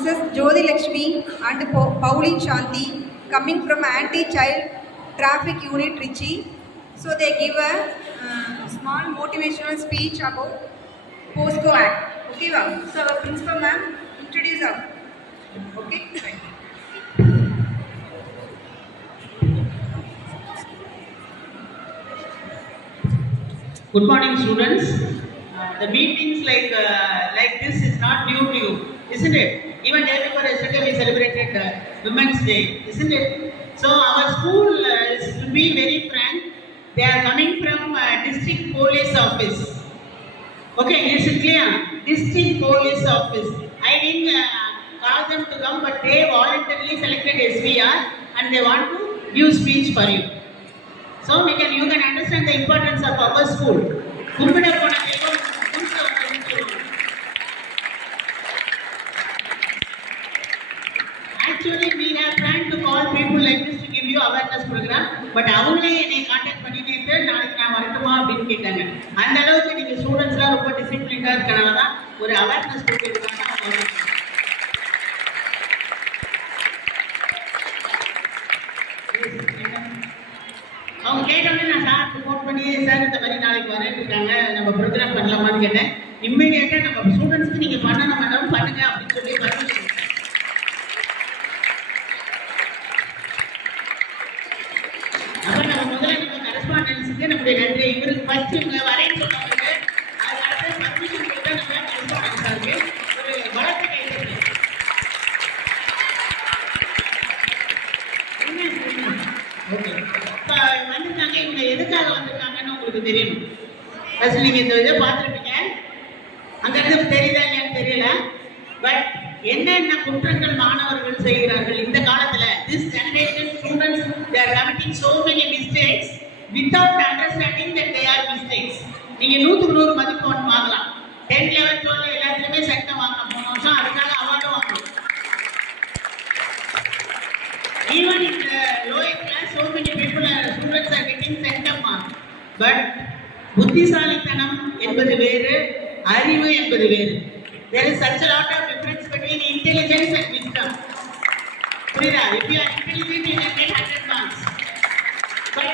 Mrs. Jyoti Lakshmi and Pa- Pauline Shanti coming from Anti-Child Traffic Unit Trichy. So they give a uh, small motivational speech about POSCO Act. Okay, wow. So our principal ma'am introduce her. Okay. Good morning, students. Uh, the meetings like uh, like this is not new to you, isn't it? Even day before yesterday we celebrated uh, Women's Day, isn't it? So our school uh, is to be very frank. They are coming from uh, district police office. Okay, is it clear? District police office. I didn't uh, call them to come, but they voluntarily selected SVR and they want to give speech for you. So we can you can understand the importance of our school. கொடுக்குறேன். But அவங்களே என்னை contact பண்ணி நேற்று நாளைக்கு நான் வரட்டுமா அப்படின்னு கேட்டாங்க. அந்த அளவுக்கு நீங்க ஸ்டூடெண்ட்ஸ்லாம் ரொம்ப டிசிப்ளின்டா இருக்கனால தான் ஒரு அவேர்னஸ் கொடுத்துருக்காங்க அவங்க கேட்டோடனே நான் சாருக்கு ஃபோன் பண்ணி சார் இந்த மாதிரி நாளைக்கு வரேன்னு இருக்காங்க. நம்ம ப்ரோக்ராம் பண்ணலாமான்னு கேட்டேன். இம்மிடியேட்டாக நம்ம ஸ்டூடெண்ட்ஸ்க்கு நீங்கள் பண்ணணும் மேடம் பண்ணுங்க அப்படின்னு சொல்லி பர்மிஷன் அப்போ நம்ம முதல்ல நம்ம நம்முடைய நன்றி. இவருக்கு ஃபர்ஸ்ட் இவங்க வரேன்னு சொன்னவங்க. அது அடுத்து பர்மிஷன் கொடுத்தா நம்ம கரஸ்பாண்டன்ஸ் சாருக்கு ஒரு வழக்கு கைது ஓகே இப்போ வந்திருக்காங்க இவங்க எதுக்காக வந்திருக்காங்கன்னு உங்களுக்கு தெரியணும். ஃபர்ஸ்ட் நீங்கள் இந்த இதை பார்த்துருப்பீங்க. அங்கிருந்து தெரியுதா இல்லையான்னு தெரியல. பட் என்னென்ன குற்றங்கள் மாணவர்கள் செய்கிறார்கள் இந்த காலத்துல? This generation students they are committing so many mistakes without understanding that they are mistakes நீங்கள் நூற்றுக்கு நூறு மதிப்பு ஒன்று வாங்கலாம் டென் லெவன் டுவெல் எல்லாத்துலேயுமே சட்டை வாங்கலாம் மூணு வருஷம் அதுக்காக அவார்டும் வாங்கணும் ஈவன் இந்த lower class so many people students are getting centum but புத்திசாலித்தனம் என்பது வேறு அறிவு என்பது வேறு there is such a lot of difference between intelligence and புரியுதா if you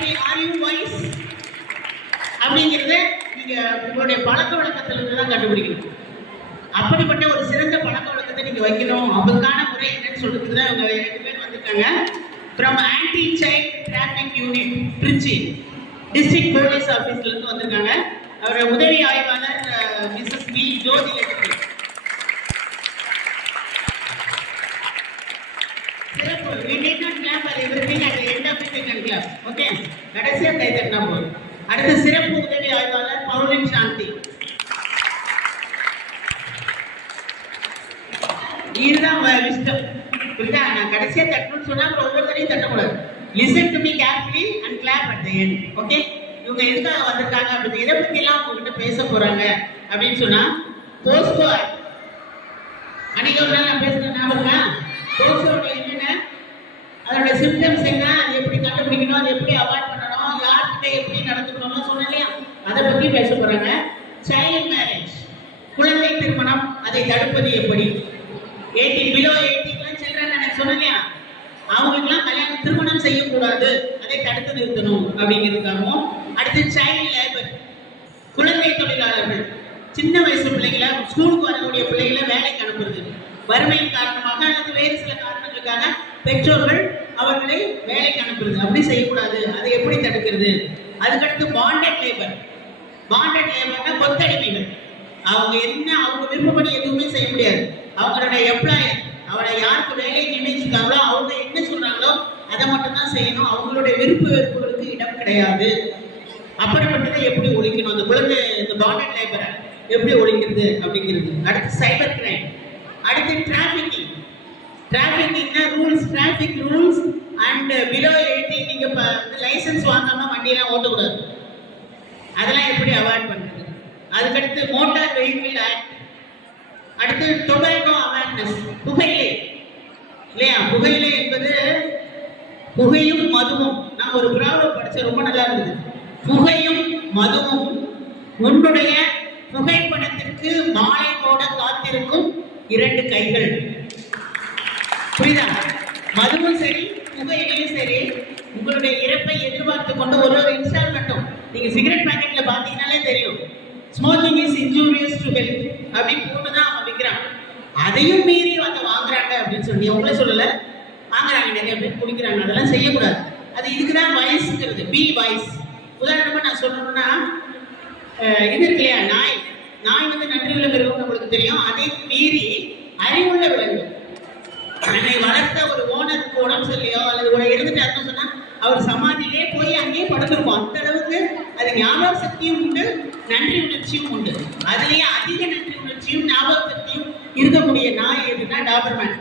but are you wise? அப்படிங்கிறத நீங்க உங்களுடைய பழக்க வழக்கத்திலிருந்து தான் கண்டுபிடிக்கணும். அப்படிப்பட்ட ஒரு சிறந்த பழக்க வழக்கத்தை நீங்க வைக்கணும். அதுக்கான முறை என்னன்னு சொல்றதுக்கு தான் இவங்க ரெண்டு பேர் வந்திருக்காங்க. From anti child traffic unit Tiruchi district police ஆஃபீஸ்ல இருந்து வந்திருக்காங்க. அவர் உதவி ஆய்வாளர் Mrs V Jothi Lakshmi the கடைசியா கை தட்டினா போதும். அடுத்து சிறப்பு உதவி ஆய்வாளர் பவுலின் சாந்தி. இதுதான் விஸ்டம் புரியுதா? நான் கடைசியா தட்டணும்னு சொன்னா ஒவ்வொருத்தரையும் தட்டக்கூடாது. Listen to me carefully and clap at the end okay இவங்க எதுக்காக வந்திருக்காங்க அப்படின்னு இதை பத்தி எல்லாம் உங்ககிட்ட பேச போறாங்க? அப்படின்னு சொன்னா போஸ்கோ அன்னைக்கு ஒரு நாள் நான் பேசுறேன் ஞாபகம் போஸ்கோட என்னென்ன? அதோட சிம்டம்ஸ் என்ன? அதை பத்தி பேச போகிறாங்க சைல்ட் மேரேஜ் குழந்தை திருமணம் அதை தடுப்பது எப்படி? எயிட்டீன் பிலோ எயிட்டீன்லாம் சில்ட்ரன் எனக்கு சொன்னேன் இல்லையா அவங்களுக்குலாம் கல்யாணம் திருமணம் செய்யக்கூடாது. அதை தடுத்து நிறுத்தணும் அப்படிங்கிறதுக்காகவும். அடுத்து சைல்ட் லேபர் குழந்தை தொழிலாளர்கள். சின்ன வயசு பிள்ளைகளை ஸ்கூலுக்கு வரக்கூடிய பிள்ளைகளை வேலைக்கு அனுப்புறது. வறுமையின் காரணமாக அல்லது வேறு சில காரணங்களுக்காக பெற்றோர்கள் அவர்களை வேலைக்கு அனுப்புறது. அப்படி செய்யக்கூடாது. அதை எப்படி தடுக்கிறது? அதுக்கடுத்து பாண்டட் லேபர் பாண்டட் லேபர்னா கொத்தடிமைகள் அவங்க என்ன அவங்க விருப்பப்படி எதுவுமே செய்ய முடியாது. அவங்களோட எம்ப்ளாயர் அவளை யாருக்கு வேலையை நியமிச்சிருக்காங்களோ அவங்க என்ன சொல்றாங்களோ அதை மட்டும் தான் செய்யணும். அவங்களுடைய விருப்ப வெறுப்புகளுக்கு இடம் கிடையாது. அப்படிப்பட்டதை எப்படி ஒழிக்கணும்? அந்த குழந்தை இந்த பாண்டட் லேபரை எப்படி ஒழிக்கிறது அப்படிங்கிறது. அடுத்து சைபர் கிரைம் அடுத்து trafficking டிராஃபிக்கிங்னா rules traffic rules and below எழுதி நீங்கள் இப்போ லைசன்ஸ் வாங்காமல் வண்டியெல்லாம் ஓட்டக்கூடாது. அதெல்லாம் எப்படி அவாய்ட் பண்றது? அதுக்கடுத்து மோட்டார் வெஹிக்கிள் ஆக்ட் அடுத்து டொபாக்கோ அவேர்னஸ் புகையிலை. இல்லையா? புகையிலை என்பது புகையும் மதுவும். நான் ஒரு பிராவம் படிச்சேன் ரொம்ப நல்லா இருந்தது. புகையும் மதுவும். உன்னுடைய புகைப்படத்திற்கு மாலை போட காத்திருக்கும் இரண்டு கைகள். புரியுதா? மதுவும் சரி புகையிலையும் சரி உங்களுடைய இறப்பை எதிர்பார்த்து கொண்டு ஒரு ஒரு இன்ஸ்டால்மெண்ட்டும் நீங்க சிகரெட் பாக்கெட்ல பாத்தீங்கன்னாலே தெரியும். Smoking is injurious to health அப்படின்னு போட்டு தான் அவன் விற்கிறான் அதையும் மீறி வந்து வாங்குறாங்க அப்படின்னு சொல்லி அவங்களே சொல்லல. வாங்குறாங்க நிறைய பேர் குடிக்கிறாங்க. அதெல்லாம் செய்யக்கூடாது. அது இதுக்கு தான் வயசுங்கிறது. பி வாய்ஸ் உதாரணமா நான் சொல்லணும்னா இது இருக்கு இல்லையா? நாய். நாய் வந்து நன்றி உள்ள மிருகம் நம்மளுக்கு தெரியும். அதை மீறி அறிவுள்ள விலங்கு. தன்னை வளர்த்த ஒரு ஓனருக்கு உடம்பு சொல்லியோ அல்லது ஒரு இருந்துட்டாருன்னு சொன்னா அவர் சமாதியிலே போய் அங்கேயே படுத்திருப்போம் அந்த அளவுக்கு அது ஞாபக சக்தியும் உண்டு நன்றி உணர்ச்சியும் உண்டு. அதுலேயே அதிக நன்றி உணர்ச்சியும் ஞாபக சக்தியும் இருக்கக்கூடிய நாய் எதுனா டாபர்மேன்.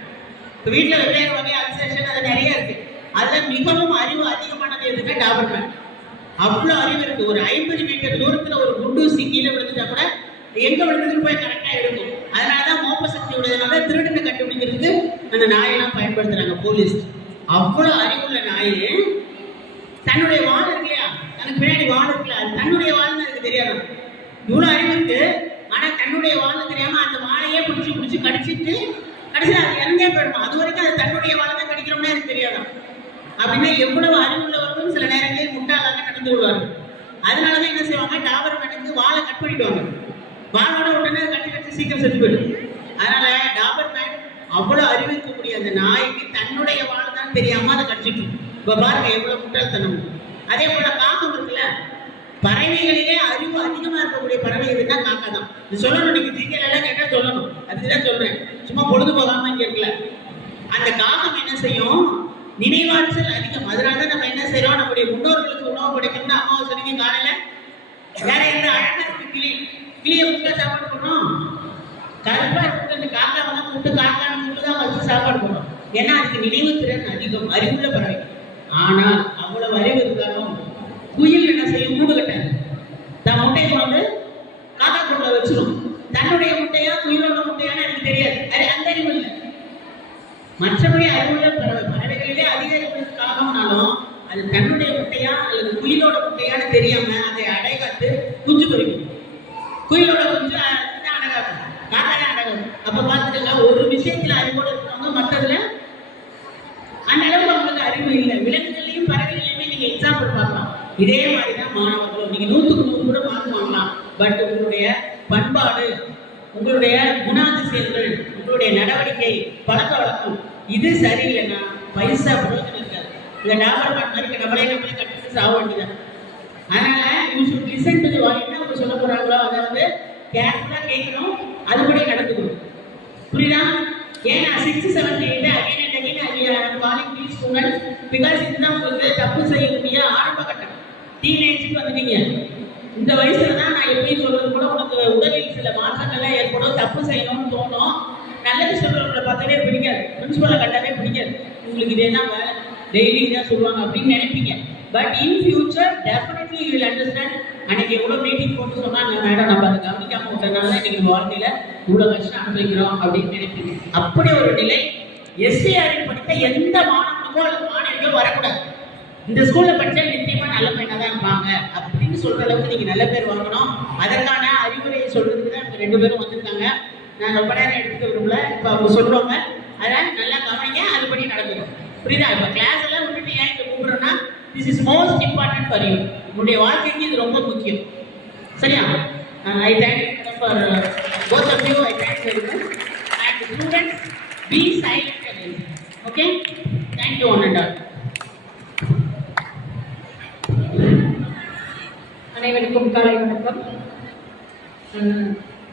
இப்போ வீட்டில் வெவ்வேறு வகை அல்சேஷன் அது நிறைய இருக்கு. அதில் மிகவும் அறிவு அதிகமானது எதுனா டாபர்மேன். அவ்வளோ அறிவு இருக்கு. ஒரு ஐம்பது மீட்டர் தூரத்தில் ஒரு குண்டூசி கீழே விழுந்துட்டா கூட எங்க விழுந்ததுன்னு போய் கரெக்டாக எடுக்கும். அதனாலதான் மோப்ப சக்தி உள்ளதுனால திருடனை கண்டுபிடிக்கிறதுக்கு அந்த நாயெல்லாம் பயன்படுத்துறாங்க போலீஸ் அவ்வளோ அறிவுள்ள நாயே தன்னுடைய வாழ் இருக்கு இல்லையா தனக்கு பின்னாடி வாழ் இருக்குல்ல? அது தன்னுடைய வால்னு எனக்கு தெரியாது. இவ்வளோ அறிவு இருக்கு. ஆனா தன்னுடைய வால்னு தெரியாம அந்த வாழையே பிடிச்சி பிடிச்சி கடிச்சிட்டு கடைசியில் அது இறந்தே போயிடுமா? அது வரைக்கும் அது தன்னுடைய வாழை தான் கடிக்கிறோம்னா எனக்கு தெரியாதான் அப்படின்னா எவ்வளவு அறிவுள்ளவர்களும் சில நேரங்களில் முட்டாளாக நடந்து அதனால அதனாலதான் என்ன செய்வாங்க? டாபர் மேனுக்கு வாழை கட் பண்ணிடுவாங்க. வாழோட உடனே கட்டி கட்டி சீக்கிரம் செத்து போயிடும். அதனால டாபர் மேன் அவ்வளவு அறிவிக்கக்கூடிய அந்த நாய்க்கு தன்னுடைய வாழ் தான் தெரியாம அதை கடிச்சிட்டு இப்போ பாருங்க எவ்வளோ முட்டாள்தனம் அதே போல காகம் இருக்குல்ல பறவைகளிலே அறிவு அதிகமாக இருக்கக்கூடிய பறவை எதுன்னா காக்கா தான் இது சொல்லணும் நீங்க டீட்டெயில் எல்லாம் கேட்டால் சொல்லணும். அதுதான் சொல்றேன். சும்மா பொழுது போகாம இங்கே இருக்கல. அந்த காகம் என்ன செய்யும்? நினைவாற்றல் அதிகம். அதனால தான் நம்ம என்ன செய்யறோம் நம்முடைய முன்னோர்களுக்கு உணவு கிடைக்கணும்னு அம்மாவை சொன்னீங்க காலையில வேற எந்த அழகாக கிளி கிளியை விட்டு சாப்பாடு பண்ணுறோம் கருப்பா இருக்கிற காக்கா காக்காவெல்லாம் கூப்பிட்டு காக்கான்னு கூப்பிட்டு தான் வச்சு சாப்பாடு போடுறோம். ஏன்னா அதுக்கு நினைவு திறன் அதிகம் அறிவுள்ள பறவை. ஆனால் அவ்வளவு அறிவு இருந்தாலும் குயில் என்ன செய்யும் மூடு கட்டாது தன் முட்டையை வந்து காக்கா கூட்டில் வச்சிடும் தன்னுடைய முட்டையா குயிலோட முட்டையான்னு எனக்கு தெரியாது. அது அந்த அறிவு இல்லை. மற்றபடி அறிவுள்ள பறவை பறவைகளிலே அதிக அறிவு அது தன்னுடைய முட்டையா அல்லது குயிலோட முட்டையான்னு தெரியாம அதை அடைகாத்து குஞ்சு பொறிக்கும். குயிலோட குஞ்சு அடகாக்கும் காக்காதான் அடகாக்கும் அப்ப பார்த்துக்கலாம் ஒரு விஷயத்துல அறிவோட இருக்கிறவங்க மற்றதுல அந்த அளவுக்கு அளவுக்கு அறிவு இல்லை. விலங்குகளையும் பறவைகளையுமே நீங்க எக்ஸாம்பிள் பார்க்கலாம். இதே மாதிரிதான் மாணவர்களும். நீங்க நூற்றுக்கு நூறு கூட மார்க் வாங்கலாம். பட் உங்களுடைய பண்பாடு உங்களுடைய குணாதிசயங்கள் உங்களுடைய நடவடிக்கை பழக்க வழக்கம் இது சரியில்லைன்னா பைசா பிரயோஜனம் இருக்காது. இந்த டெவலப்மெண்ட் மாதிரி நம்மளே நம்மளே கட்டி சாக வேண்டியதான் அதனால யூ ஷுட் லிசன் டு என்ன அவங்க சொல்ல போறாங்களோ அதை வந்து கேர்ஃபுல்லாக கேட்கணும். அதுபடி நடந்துக்கணும். புரியுதா? ஏன்னா sixth seventh eight students because இதுதான் உங்களுக்கு தப்பு செய்யக்கூடிய ஆரம்ப கட்டம். டீனேஜுக்கு வந்துட்டீங்க. இந்த வயசுல தான் நான் எப்பயும் சொல்றது கூட உனக்கு உடலில் சில மாற்றங்கள்லாம் ஏற்படும். தப்பு செய்யணும்னு தோணும். நல்லது சொல்றவங்களை பார்த்தாலே பிடிக்காது. பிரின்சிபலை கண்டாலே பிடிக்காது. உங்களுக்கு இதே தான் வேலை டெய்லி இதான் சொல்லுவாங்க அப்படின்னு நினைப்பீங்க. But in future definitely you will understand அன்னைக்கு எவ்வளோ மீட்டிங் போட்டு சொன்னாங்க மேடம் நம்ம அதை கவனிக்காம விட்டதுனால தான் இன்னைக்கு வாழ்க்கையில் வாழ்க்கையில இவ்வளோ கஷ்டம் அனுபவிக்கிறோம் அப்படின்னு நினைப்பீங்க. அப்படி ஒரு நிலை எஸ்ஏஆரில் படித்த எந்த மாணவனுக்கோ அல்லது மாணவிக்கோ வரக்கூடாது. இந்த ஸ்கூல்ல படிச்சா நிச்சயமா நல்ல பையனா தான் இருப்பாங்க. அப்படின்னு சொல்ற அளவுக்கு நீங்க நல்ல பேர் வாங்கணும். அதற்கான அறிவுரையை சொல்றதுக்கு தான் இவங்க ரெண்டு பேரும் வந்திருக்காங்க. நான் ரொம்ப நேரம் எடுத்துக்க விரும்பல. இப்போ அவங்க சொல்றவங்க அதனால நல்லா கவனிங்க. அதுபடி நடந்துடும் புரியுதா? இப்போ கிளாஸ் எல்லாம் விட்டுட்டு ஏன் இங்க கூப்பிடுறோம்னா this is most important for you உங்களுடைய வாழ்க்கைக்கு இது ரொம்ப முக்கியம். சரியா? I thank for both of you I thank very much and students be silent okay thank you one and all அனைவருக்கும் காலை வணக்கம்.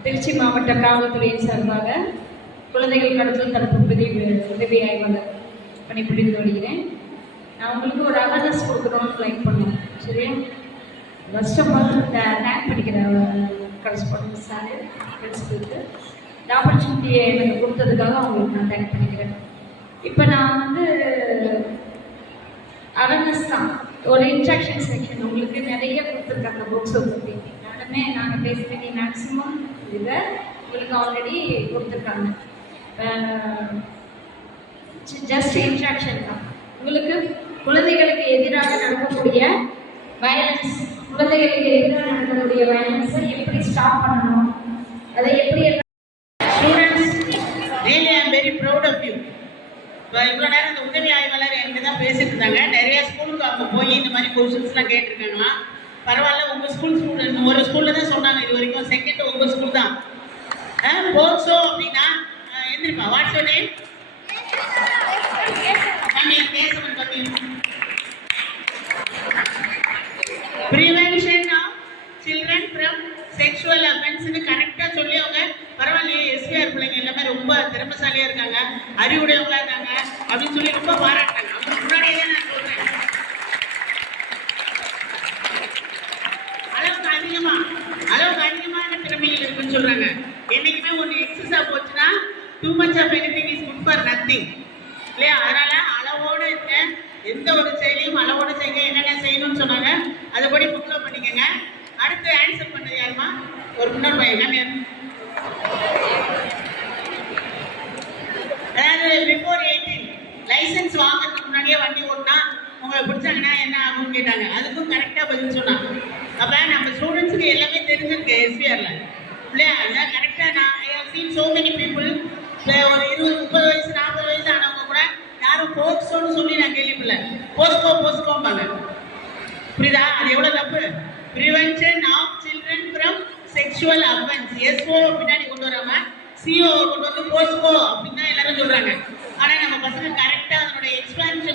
திருச்சி மாவட்ட காவல்துறையின் சார்பாக குழந்தைகள் கடத்தல் தடுப்பு உதவி உதவி ஆய்வாளர் பணிபுரிந்து வருகிறேன் நான் உங்களுக்கு ஒரு அவேர்னஸ் கொடுக்கணும்னு லைக் பண்ணேன் சரியா? ஃபர்ஸ்ட் ஆஃப் ஆல் இந்த ரேங்க் படிக்கிற கரஸ்பாண்டன்ஸ் சார் பிரின்சிபலுக்கு இந்த ஆப்பர்ச்சுனிட்டியை எனக்கு கொடுத்ததுக்காக அவங்களுக்கு நான் தேங்க் பண்ணிக்கிறேன். இப்போ நான் வந்து அவேர்னஸ் தான். ஒரு இன்ட்ராக்ஷன் செக்ஷன் உங்களுக்கு நிறைய கொடுத்துருக்காங்க புக்ஸை பற்றி நானுமே நாங்கள் பேச வேண்டிய மேக்ஸிமம் இதை உங்களுக்கு ஆல்ரெடி கொடுத்துருக்காங்க. ஜஸ்ட் இன்ட்ராக்ஷன் தான். உங்களுக்கு குழந்தைகளுக்கு எதிராக நடக்கக்கூடிய வயலன்ஸ் குழந்தைகளுக்கு எதிராக நடக்கக்கூடிய வயலன்ஸை எப்படி ஸ்டாப் பண்ணணும்? அதை எப்படி இவ்வளோ நேரம் இந்த உதவி ஆய்வாளர் என்கிட்ட தான் பேசிட்டு இருந்தாங்க. நிறைய ஸ்கூலுக்கு அவங்க போய் இந்த மாதிரி கொஸ்டின்ஸ்லாம் கேட்டிருக்காங்களாம் பரவாயில்ல உங்கள் ஸ்கூல் ஸ்டூடெண்ட் ஒரு ஸ்கூலில் தான் சொன்னாங்க இது வரைக்கும். செகண்ட் உங்கள் ஸ்கூல் தான். போக்சோ அப்படின்னா எந்திரிப்பா. வாட்ஸ் யோர் நேம் கம்மி பேசணும் கம்மி prevention of children from sexual அஃபென்ஸ்னு கரெக்டாக சொல்லி அவங்க பரவாயில்லையே எஸ்பிஆர் பிள்ளைங்க எல்லாமே ரொம்ப திறமைசாலியாக இருக்காங்க அறிவுடையவங்களா இருக்காங்க அப்படின்னு சொல்லி ரொம்ப பாராட்டாங்க அவங்க முன்னாடியே தான் நான் சொல்கிறேன் அளவுக்கு அதிகமா அளவுக்கு அதிகமான திறமைகள் இருக்குன்னு சொல்றாங்க. என்னைக்குமே ஒன்று எக்ஸஸா போச்சுன்னா too much of anything is good for nothing இல்லையா? அதனால அளவோட இருக்க எந்த ஒரு செயலையும் அளவோட செய்யுங்க. என்னென்ன செய்யணும்னு சொன்னாங்க. அதுபடி ஃபாலோ பண்ணிக்கங்க. அடுத்து ஆன்சர் பண்ணது யாருமா ஒரு முன்னோர் பையன். யார் அதாவது பிஃபோர் லைசன்ஸ் வாங்குறதுக்கு முன்னாடியே வண்டி ஓட்டினா உங்களை பிடிச்சாங்கன்னா என்ன ஆகும்னு கேட்டாங்க. அதுக்கும் கரெக்டாக பதில் சொன்னாங்க. அப்போ நம்ம ஸ்டூடெண்ட்ஸுக்கு எல்லாமே தெரிஞ்சிருக்கு எஸ்பிஆரில் இல்லையா? அதான் கரெக்டாக நான் I have seen so many people ஒரு இருபது முப்பது வயசு நாற்பது வயசு ஆனவங்க கூட யாரும் போக்சோன்னு சொல்லி நான் கேள்விப்படல. போஸ்கோ போஸ்கோம்பாங்க புரியுதா? அது எவ்வளோ தப்பு? Prevention of children from sexual offence S O பின்னாடி கொண்டு வராம சிஓ கொண்டு வந்து போஸ்கோ அப்படின்னு தான் எல்லாரும் சொல்றாங்க. ஆனால் நம்ம பசங்க கரெக்ட்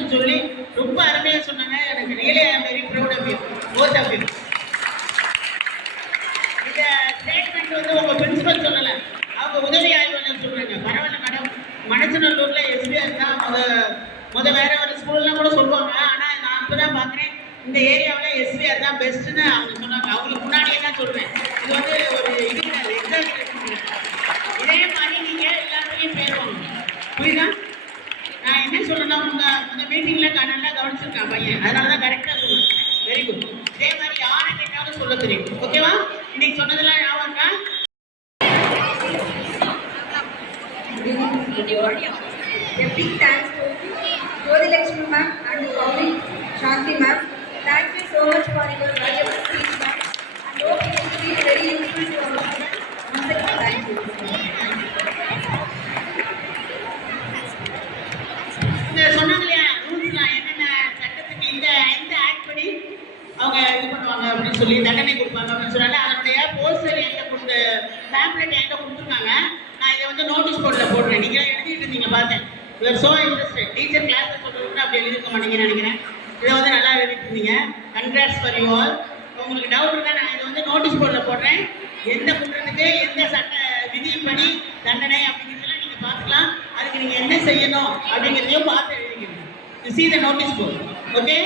அப்படின்னு சொல்லி ரொம்ப அருமையாக சொன்னாங்க எனக்கு really I very proud of you both of you இந்த ஸ்டேட்மெண்ட் வந்து உங்க பிரின்சிபல் சொல்லல. அவங்க உதவி ஆய்வாளர் சொல்றாங்க. பரவாயில்ல மேடம் மணச்சநல்லூர்ல எஸ்பிஆர் தான் முத முத வேற வேறு ஸ்கூல்லாம் கூட சொல்லுவாங்க. ஆனா நான் இப்பதான் பாக்குறேன். இந்த ஏரியாவில் எஸ்பிஆர் தான் பெஸ்ட்னு அவங்க சொன்னாங்க. அவங்களுக்கு முன்னாடியே தான் சொல்றேன். இது வந்து ஒரு இது கிடையாது இதே மாதிரி நீங்க எல்லாத்துலயும் பேர் வாங்கணும் புரியுதா? நான் என்ன சொல்லணும் உங்க உங்க மீட்டிங்ல நல்லா கவனிச்சிருக்கான் பையன். அதனாலதான் கரெக்டா சொல்லுவேன் வெரி குட் இதே மாதிரி யாரை கேட்டாலும் சொல்ல தெரியும். ஓகேவா இன்னைக்கு சொன்னதெல்லாம் ஞாபகம் இருக்கா? A big thanks to Jodi Lakshmi ma'am and Pauli Shanti ma'am. Thank you so much for your valuable speech ma'am. And hope it will be very useful to our students. Once again, thank you. இந்த சொன்னாங்க இல்லையா ரூல்ஸ்லாம் என்னென்ன சட்டத்துக்கு இந்த இந்த act படி அவங்க இது சொல்லி தண்டனை கொடுப்பாங்க அப்படின்னு சொன்னாங்க. அதனுடைய போஸ்டர் என்கிட்ட கொடுத்து பேம்ப்ளெட் என்கிட்ட கொடுத்துருக்காங்க நான் இதை வந்து நோட்டீஸ் போர்டில் போடுறேன் நீங்கள் எழுதிட்டு இருந்தீங்க பார்த்தேன். யூஆர் சோ இன்ட்ரெஸ்டட் டீச்சர் கிளாஸில் சொல்கிறது அப்படி எழுதிருக்க மாட்டேங்கன்னு நினைக்கிறேன். இதை வந்து நல்லா எழுதிட்டு இருந்தீங்க. கன்கிராட்ஸ் ஃபார் யூ ஆல் உங்களுக்கு டவுட் இருந்தால் நான் இதை வந்து நோட்டீஸ் போர்டில் போடுறேன். எந்த குற்றத்துக்கு எந்த சட்ட விதியின்படி தண்டனை அப்படிங்கிறதெல்லாம் நீங்கள் பார்த்துக்கலாம் அதுக்கு நீங்கள் என்ன செய்யணும் அப்படிங்கிறதையும் பார்த்து எழுதிக்கணும் யூ நோட்டீஸ் போர்டு ஓகே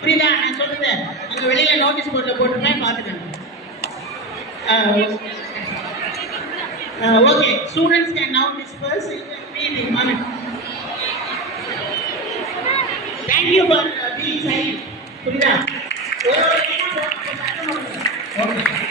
புரியுதா நான் சொல்றது அங்க வெளியில நோட்டீஸ் போர்ட்ல போட்டுருக்கேன் பாத்துக்கணும் okay students can now disperse meeting morning thank you for being silent புரியுதா? ஓகே